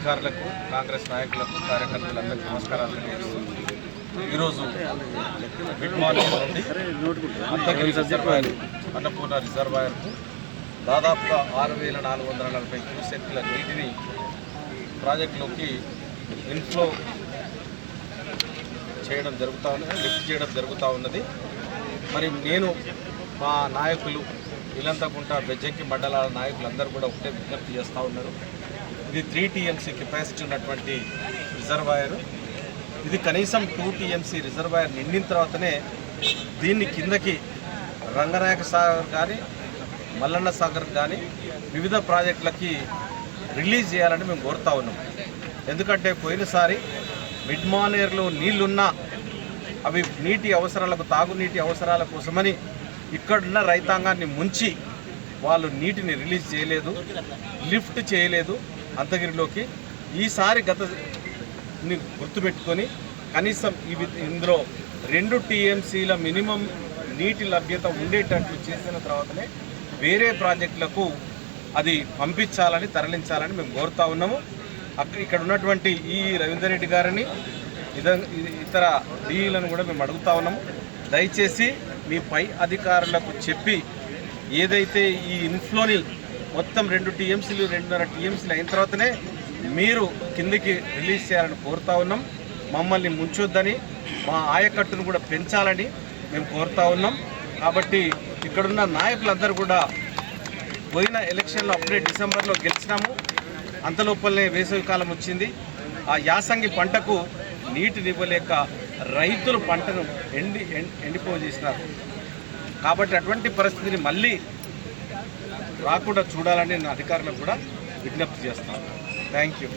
అధికారులకు, కాంగ్రెస్ నాయకులకు, కార్యకర్తలందరికీ నమస్కారాలు తెలియజేస్తున్నాను. ఈరోజు మిడ్ మార్నింగ్ నుండి అంతగిరి రిజర్వాయర్, అన్నపూర్ణ రిజర్వాయర్కు దాదాపుగా 6,440 క్యూసెక్ల నీటిని ప్రాజెక్టులోకి ఇన్ఫ్లో చేయడం జరుగుతూ ఉన్నది, లిఫ్ట్ చేయడం జరుగుతూ ఉన్నది. మరి నేను మా నాయకులు ఇలంతకుంట, బెజ్జంకి మండలాల నాయకులందరూ కూడా ఒకటే విజ్ఞప్తి చేస్తూ ఉన్నారు. ఇది 3 TMC కెపాసిటీ ఉన్నటువంటి రిజర్వాయరు. ఇది కనీసం 2 TMC రిజర్వాయర్ నిండిన తర్వాతనే దీన్ని కిందకి రంగనాయక సాగర్ కానీ, మల్లన్న సాగర్ కానీ వివిధ ప్రాజెక్టులకి రిలీజ్ చేయాలని మేము కోరుతా ఉన్నాం. ఎందుకంటే పోయినసారి మిడ్ మానేర్లో నీళ్లున్నా అవి నీటి అవసరాలకు, తాగునీటి అవసరాల కోసమని ఇక్కడున్న రైతాంగాన్ని ముంచి వాళ్ళు నీటిని రిలీజ్ చేయలేదు, లిఫ్ట్ చేయలేదు అంతగిరిలోకి. ఈసారి గతని గుర్తుపెట్టుకొని కనీసం ఇందులో 2 TMCల మినిమం నీటి లభ్యత ఉండేటట్లు చేసిన తర్వాతనే వేరే ప్రాజెక్టులకు అది పంపించాలని, తరలించాలని మేము కోరుతా ఉన్నాము. ఇక్కడ ఉన్నటువంటి ఈ రవీందర్ రెడ్డి గారిని, ఇతర డీలను కూడా మేము అడుగుతా ఉన్నాము. దయచేసి మీ పై అధికారులకు చెప్పి ఏదైతే ఈ ఇన్ఫ్లోని మొత్తం 2 TMCలు, 2.5 TMCలు అయిన తర్వాతనే మీరు కిందికి రిలీజ్ చేయాలని కోరుతా ఉన్నాం. మమ్మల్ని ముంచొద్దని, మా ఆయకట్టును కూడా పెంచాలని మేము కోరుతా ఉన్నాం. కాబట్టి ఇక్కడున్న నాయకులందరూ కూడా పోయిన ఎలక్షన్లో అప్పుడే డిసెంబర్లో గెలిచినాము. అంతలోపలనే వేసవి కాలం వచ్చింది. ఆ యాసంగి పంటకు నీటినివ్వలేక రైతులు పంటను ఎండిపోజేసినారు. కాబట్టి అటువంటి పరిస్థితిని మళ్ళీ రాకుండా చూడాలని నేను అధికారులకు కూడా విజ్ఞప్తి చేస్తాను. Thank you.